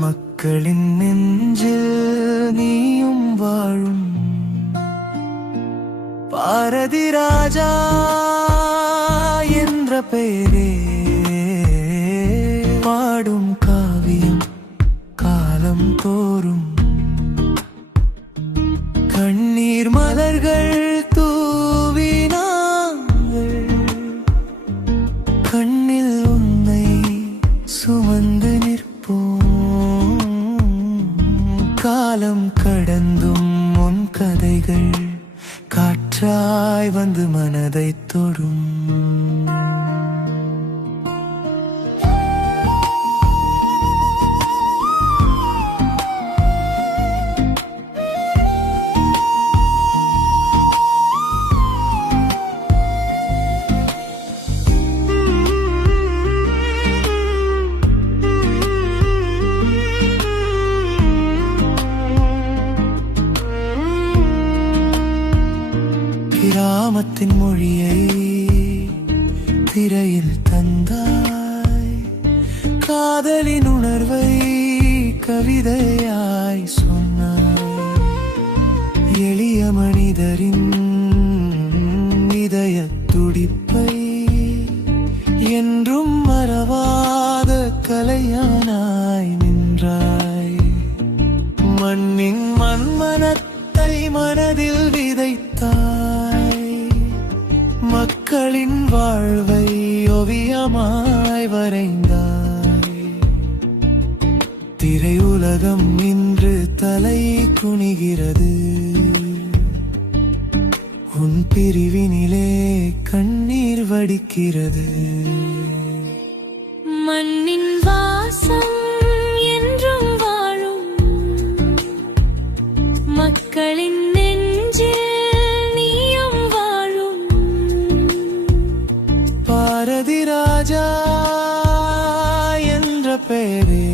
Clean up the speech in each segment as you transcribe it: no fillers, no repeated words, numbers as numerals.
மக்களின் நெஞ்சில் நீயும் வாழும் பாரதி ராஜா என்ற பெயரே பாடும் காவியம் காலம் தோறும் கண்ணீர் மலர்கள் தூவினாங்கள் கண்ணில் உன்னை சுமந்து நிற்போம் காலம் கடந்தும் உன் கதைகள் காற்றாய் வந்து மனதை தொடும் கிராமத்தின் மொழியை திரையில் தந்தாய் காதலின் உணர்வை கவிதையாய் சொன்னாய் எளிய மனிதரின் இதய துடிப்பை என்றும் மறவாத கலையானாய் நின்றாய் மண்ணின் மண்மனத்தை மனதில் விதைத்தாய் மக்களின் வாழ்வை ஓவியமாய் வரைந்தாய் திரையுலகம் இன்று தலை குனிகிறது உன் பிரிவினிலே கண்ணீர் வடிக்கிறது மண்ணின் வாசம் என்றும் வாழும் மக்களின் நெஞ்சில் நீயும் வாழும் பாரதி ராஜா என்ற பெயரே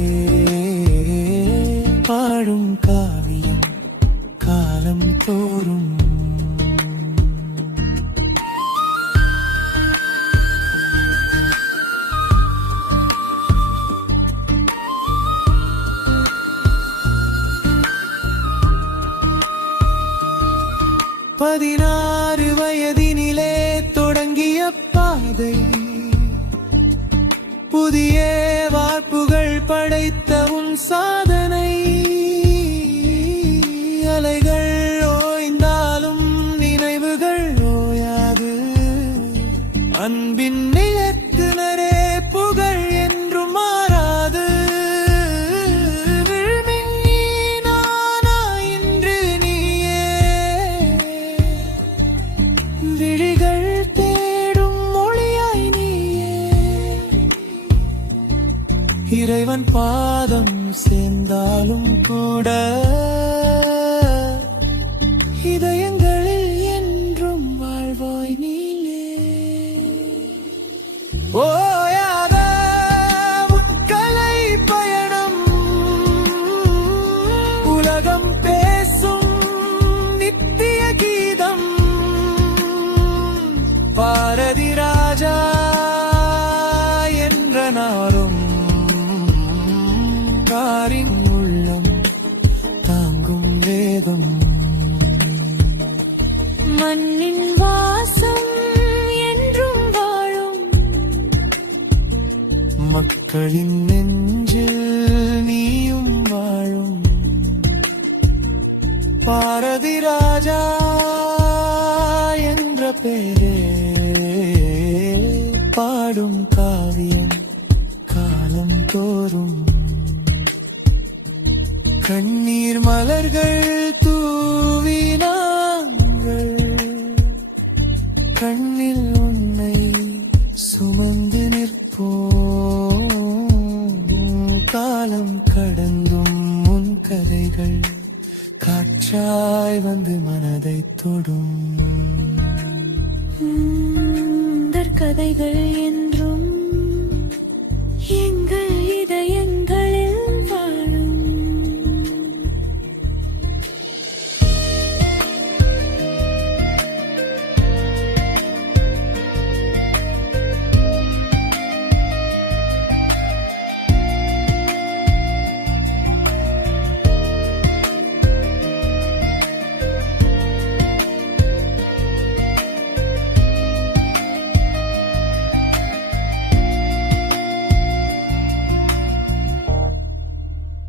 பாடும் காவியம் காலம் தோறும் பதினாறு வயதினிலே தொடங்கிய பாதை புதிய வார்ப்புகள் படைத்த உன் சாதனை அலைகள் ஓய்ந்தாலும் நினைவுகள் ஓயாது அன்பின் நிலத்தினரே புகழ் என்றும் மாறாது விழிகள் தேடும் மொழியாய் நீயே இறைவன் பாதம் சேர்ந்தாலும் கூட இதயங்களில் என்றும் வாழ்வாய் நீயே ஓயாத கலை பயணம் உலகம் பேசும் நித்திய கீதம் பாரதி ராஜா என்ற நாளும் காரின் உள்ளம் தாங்கும் வேதம் மண்ணின் வாசம் என்றும் வாழும் மக்களின் நெஞ்சில் நீயும் வாழும் பாரதி ராஜா என்ற பெயரே பாடும் காவியம் காலம் தோறும் கண்ணீர் மலர்கள் தூவினாங்கள் கண்ணில் உன்னை சுமந்து நிற்போம் காலம் கடந்தும் உன் கதைகள் காற்றாய் வந்து மனதை தொடும் கதைகள்